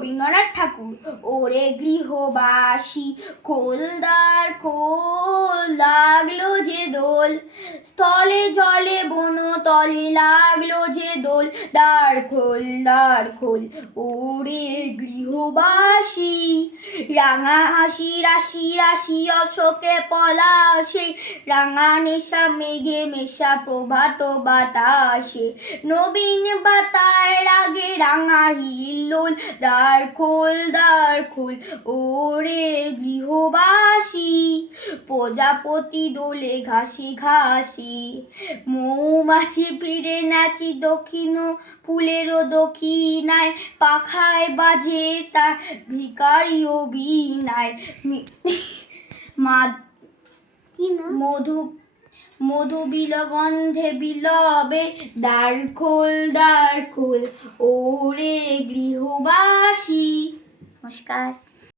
রবীন্দ্রনাথ ঠাকুর। ওরে গৃহবাসী খোলদার খোল, লাগলো যে দোল, স্থলে জলে বন তলে লাগলো যে দোল, দ্বার খোল, ওরে গৃহবাসী। রাঙা হাসি রাশি রাশি অশোকে পলাশে, রাঙা নেশা মেঘে মেশা প্রভাত বাতাসে, নবীন বাতায় রাগে রাঙা হিল্লোল, দ্বার খোল, ওরে গৃহবাসী। প্রজাপতি দোলে ঘাসে ঘাসে, মৌমাছি ফিরে নাচি দক্ষিণ ফুলেরও দক্ষিণায়, পাখায় বাজে তার ভিখারি অভিনয়, মধু বিলগন্ধে বিলবে, দ্বার খোল, ওরে গৃহবাসী। নমস্কার।